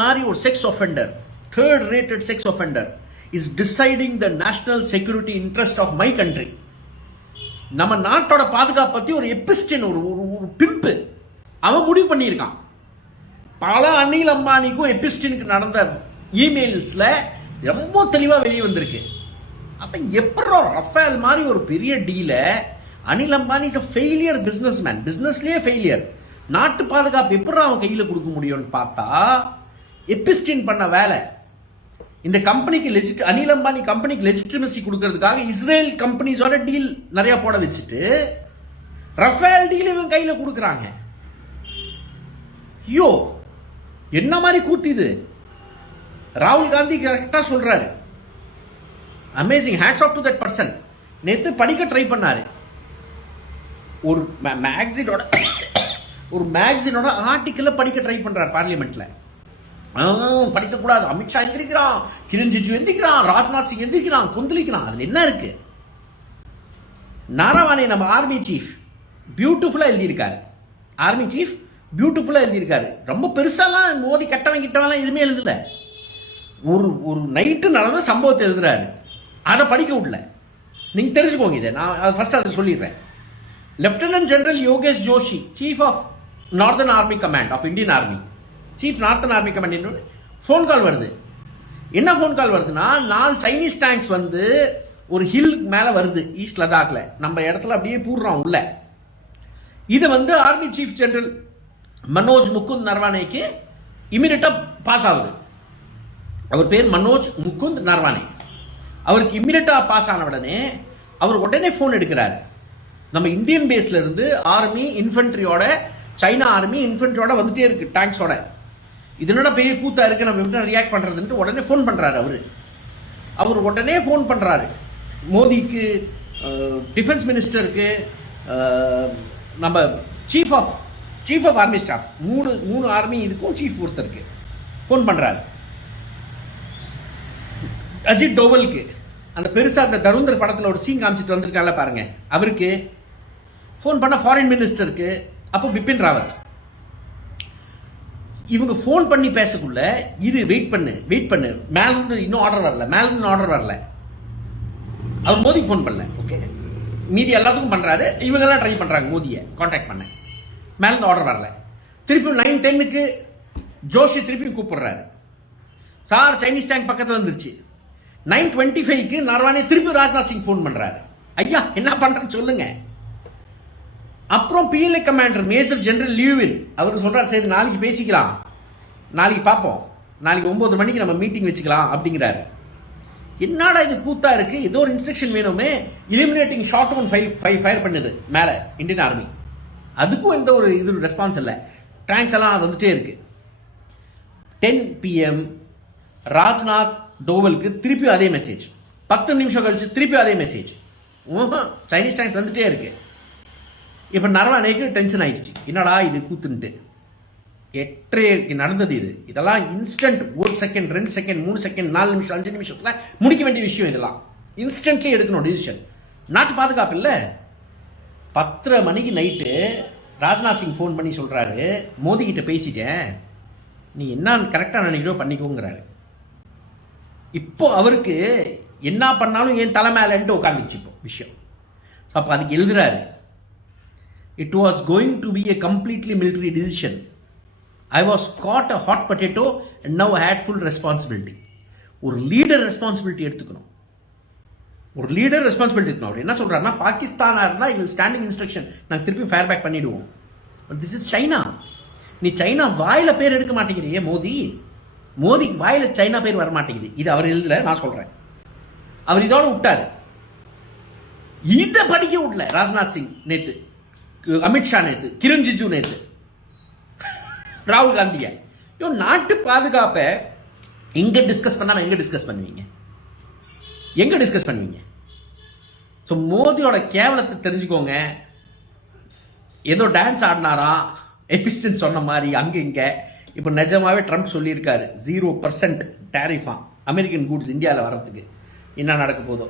மாதிரி ஒரு sex ஒஃபெண்டர், third rated sex offender is deciding the national security interest of my country. நம்ம நாட்டோட பாதுகாப்பு பத்தி ஒரு எபிஸ்டின், ஒரு பிம்பு அவன் முடிவு பண்ணியிருக்கான். பல அனில் அம்பானிக்கும் எபிஸ்டினுக்கு நடந்த இமெயில்ஸ்ல ரொம்ப தெளிவா வெளியே வந்திருக்கு. அப்ப எப்படி ரஃபேல் மாதிரி ஒரு பெரிய டீல Anil Ambani is a failure businessman, பிசினஸ்லயே ஃபெயிலியர், நாட்டு பாதுகாப்பு எப்படி அவன் கையில கொடுக்க முடியும்னு பார்த்தா எபிஸ்டின் பண்ண வேலை. இந்த கம்பெனிக்கு அனில் அம்பானி கம்பெனிக்கு லெஜிட்டிமசி கொடுக்கிறதுக்காக இஸ்ரேல் கம்பெனிஸோட டீல் நிறைய போட வச்சுட்டு ரஃபேல் டீல் இவன் கையில கொடுக்கறாங்க. ஐயோ, என்ன மாதிரி கூத்து இது! ராகுல் காந்தி கரெக்டா சொல்றாரு. Amazing, hats off to that person. நேத்து படிக்க ட்ரை பண்ணாரு. ஒரு மேக்சினோட ஆர்டிக்கல படிக்க ட்ரை பண்றாரு பார்லிமெண்ட்ல. படிக்க கூடாது, அமித்ஷா எந்திரிக்கிறான், கிரண் ரிஜிஜு எந்திரிக்கிறான், ராஜ்நாத் சிங் எந்திரிக்கிறான், கொந்தளிக்கிறான். அதுல என்ன இருக்கு? நாராவானே நம்ம ஆர்மி சீஃப் பியூட்டிஃபுல்லா எழுதியிருக்காரு. ஆர்மி சீஃப் பியூட்டிஃபுல்லா எழுதியிருக்காரு. ரொம்ப பெருசாலாம் மோதி கட்டவன் கிட்டவெல்லாம் எதுவுமே எழுதல. ஒரு நைட்டு நடந்த சம்பவத்தை எழுதுறாரு. அதை படிக்க விடல. நீங்க தெரிஞ்சுக்கோங்க இதை. நான் ஃபர்ஸ்ட் அதை சொல்லிடுறேன். Lieutenant general Yogesh Joshi, chief of northern army command of Indian army, chief northern army command, phone call வருது. என்ன ஃபோன் கால் வருதுன்னா, 4 சைனீஸ் டேங்க்ஸ் வந்து ஒரு ஹில் மேல வருது ஈஸ்ட் லடாக்ல, நம்ம இடத்துல அப்படியே பூர்றோம் உள்ள. இது வந்து army chief general Manoj Mukund நரவானேக்கு இமிடியட்டா பாஸ் ஆகுது. அவர் பேர் மனோஜ் முகுந்த் நரவானே. அவருக்கு இமிடியட்டா பாஸ் ஆன உடனே அவர் உடனே போன் எடுக்கிறாரு. நம்ம இந்தியன் பேஸ்ல இருந்து ஆர்மி இன்ஃபென்ட்ரியோட, சைனா ஆர்மி இன்ஃபென்ட்ரியோட வந்துட்டே இருக்கு டாங்க்ஸோட. இதனோட பெரிய கூத்தா இருக்கு, நம்ம எப்படி ரியாக்ட் பண்றதுன்னு உடனே போன் பண்றாரு. அவர் உடனே போன் பண்றாரு மோடிக்கு, டிஃபென்ஸ் மினிஸ்டருக்கு, நம்ம சீஃப் ஆஃப் ஆர்மி ஸ்டாஃப், மூணு ஆர்மி இதுக்கும் சீஃப் ஒருத்தருக்கு போன் பண்றாரு. அஜித் டோவலுக்கு, அந்த பெருசா அந்த தருந்தர் படத்துல ஒரு சீன் காமிச்சிட்டு வந்திருக்காங்க பாருங்க, அவருக்கு போன் பண்ண. ஃபாரின் மினிஸ்டருக்கு, அப்போ பிபின் ராவத். இவங்க போன் பண்ணி பேசக்குள்ள இது வெயிட் பண்ணு, மேல இருந்து இன்னும் ஆர்டர் வரல. அவர் மோதிக்கு போன் பண்ணல. ஓகே, மீதி எல்லாத்துக்கும் பண்றாரு. இவங்க எல்லாம் ட்ரை பண்றாங்க மோதியை கான்டாக்ட் பண்ண. மேல இருந்து ஆர்டர் வரல. திருப்பி 9:10 ஜோஷி திருப்பி கூப்பிடுறாரு. சார், சைனீஸ் டேங்க் பக்கத்துல வந்துருச்சு. 9:25 நரவானே திருப்பி ராஜ்நாத் சிங் போன் பண்றாரு. ஐயா, என்ன பண்றேன்னு சொல்லுங்க. அப்புறம் பிஎல்ஏ கமாண்டர் மேஜர் ஜெனரல் லியூவின் அவர் சொல்றாரு, சரி நாளைக்கு பேசிக்கலாம், நாளைக்கு பார்ப்போம், நாளைக்கு 9 மணிக்கு நம்ம மீட்டிங் வச்சுக்கலாம் அப்படிங்கிறாரு. என்னடா இது கூத்தா இருக்கு! ஏதோ ஒரு இன்ஸ்ட்ரக்ஷன் வேணுமே. எலிமினேட்டிங் ஷார்ட் ஒன் ஃபயர் பண்ணுது மேல இந்தியன் ஆர்மி. அதுக்கும் எந்த ஒரு இது ரெஸ்பான்ஸ் இல்லை. டேங்க்ஸ் எல்லாம் வந்துட்டே இருக்கு. 10 PM ராஜ்நாத் டோவலுக்கு திருப்பி அதே மெசேஜ். 10 நிமிஷம் கழிச்சு திருப்பி அதே மெசேஜ். சைனீஸ் டேங்க்ஸ் வந்துட்டே இருக்கு. இப்ப நரவானேக்கு டென்ஷன் ஆயிடுச்சு. என்னடா இது கூத்துன்ட்டு. 8:30 நடந்தது இது. இதெல்லாம் இன்ஸ்டன்ட். 1 செகண்ட், 2 செகண்ட், 3 செகண்ட், 4 நிமிஷம், 5 நிமிஷத்துல முடிக்க வேண்டிய விஷயம். இதெல்லாம் இன்ஸ்டன்ட்லி எடுக்கணும் டிசிஷன். நாட்டு பாதுகாப்பு இல்ல. 10:30 மணிக்கு நைட்டு ராஜ்நாத் சிங் போன் பண்ணி சொல்றாரு, மோடி கிட்ட பேசிட்டேன், நீ என்ன கரெக்டா நினைக்கிறோ பண்ணிக்கோங்கிறாரு. இப்போ அவருக்கு என்ன பண்ணாலும் என் தலை மேலன்ட்டு உட்காந்துச்சு இப்போ விஷயம். அப்ப அதுக்கு எழுதுறாரு, it was going to be a completely military decision. I was caught a hot potato and now I had full responsibility. ஒரு லீடர் ரெஸ்பான்சிபிலிட்டி எடுத்துக்கணும். அவர் என்ன சொல்றாருன்னா, பாகிஸ்தானா இருந்தா இது ஸ்டாண்டிங் இன்ஸ்ட்ரக்ஷன், நாங்க திருப்பி ஃபயர் பேக் பண்ணிடுவோம். But this is China. நீ சைனா வாயில பேர் எடுக்க மாட்டேங்கிறீங்க. மோடி வாயில சைனா பேர் வர மாட்டேங்குது. இது அவர் எழுதல, நான் சொல்றேன். அவர் இதோட விட்டாரு. இத படிக்க விடல ராஜ்நாத் சிங் நேத்து, அமித்ஷா நேத்து, கிரண் ரிஜிஜு நேத்து, ராகுல் காந்திய. நாட்டு பாதுகாப்பை எங்க டிஸ்கஸ் பண்ணாம எங்க டிஸ்கஸ் பண்ணுவீங்க? சோ மோதியோட கேவலத்தை தெரிஞ்சுக்கோங்க. ஏதோ டான்ஸ் ஆடினாரா எபிஸ்டன் சொன்ன மாதிரி அங்க இங்க. இப்ப நிஜமாவே ட்ரம்ப் சொல்லியிருக்காரு 0% டேரிஃபா அமெரிக்கன் கூட்ஸ் இந்தியாவில் வர்றதுக்கு. என்ன நடக்க போதோ.